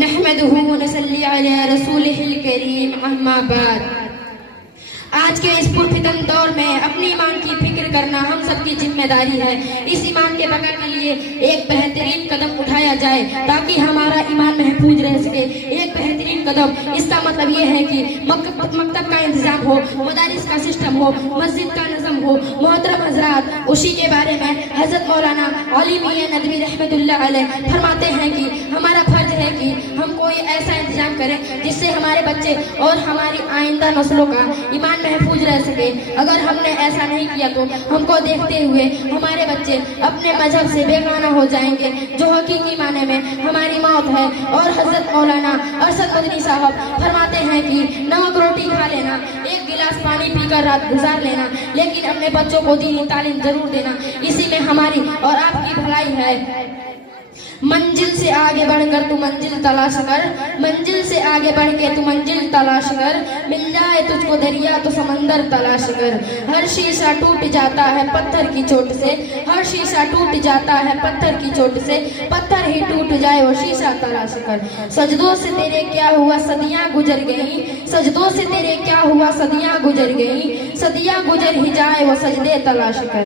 نحمده ونصلي على رسوله الكريم اما بعد. آج کے اس پرفتن دور میں اپنی ایمان کی فکر کرنا ہم سب کی ذمہ داری ہے. اس ایمان کے بقا کے لیے ایک بہترین قدم اٹھایا جائے تاکہ ہمارا ایمان محفوظ رہ سکے. ایک بہترین قدم اس کا مطلب یہ ہے کہ مکتب کا انتظام ہو, مدارس کا سسٹم ہو, مسجد کا نظم ہو. محترم حضرات, اسی کے بارے میں حضرت مولانا علی میاں ندوی رحمۃ اللہ علیہ فرماتے ہیں کہ ہمارا فرض ہے کہ ہم کوئی ایسا انتظام کریں جس سے ہمارے بچے اور ہماری آئندہ نسلوں کا ایمان محفوظ رہ سکے. اگر ہم نے ایسا نہیں کیا تو ہم کو دیکھتے ہوئے ہمارے بچے اپنے مذہب سے بیگانہ ہو جائیں گے, جو حقیقی معنی میں ہماری موت ہے. اور حضرت مولانا ارشد مدنی صاحب فرماتے ہیں کہ نمک روٹی کھا لینا, ایک گلاس پانی پی کر رات گزار لینا, لیکن اپنے بچوں کو دینی تعلیم ضرور دینا. اسی میں ہماری اور آپ کی بھلائی ہے. منزل سے آگے بڑھ کر تو منزل تلاش کر, منزل سے آگے بڑھ کے تو منزل تلاش کر, مل جائے تجھ کو دریا تو سمندر تلاش کر. ہر شیشہ ٹوٹ جاتا ہے پتھر کی چوٹ سے, ہر شیشہ ٹوٹ جاتا ہے پتھر کی چوٹ سے, پتھر ہی ٹوٹ جائے وہ شیشہ تلاش کر. سجدوں سے تیرے کیا ہوا صدیاں گزر گئیں, سجدوں سے تیرے کیا ہوا صدیاں گزر گئیں, صدیاں گزر ہی جائے وہ سجدے تلاش کر.